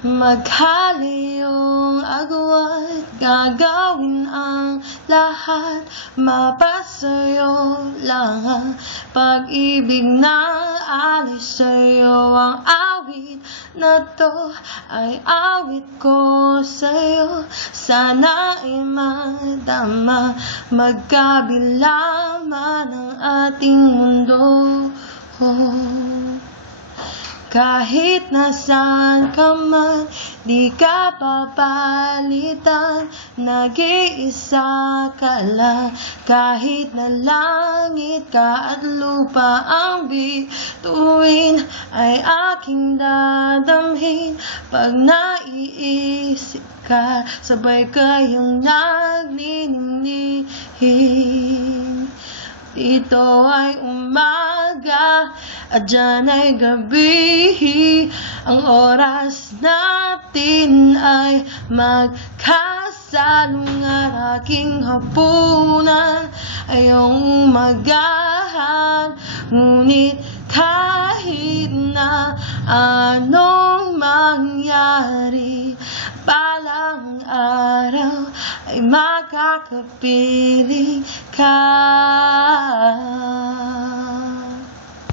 Maghaliyong agwat, gagawin ang lahat, mapasayo lang ang pag-ibig na alis sa'yo. Ang awit na to ay awit ko sa'yo, sana'y madama, magkabila man ang ating mundo. Kahit nasaan ka man, di ka papalitan, nag-iisa ka lang. Kahit na langit ka at lupa ang bituin, ay aking dadamhin. Pag naiisip ka, sabay kayong nagniningning. Dito ay umaga at dyan ay gabi. Ang oras natin ay magkasalungan. Aking hapunan ay iyong magahan. Ngunit kahit na anong mangyari, balang araw ay makakapiling ka.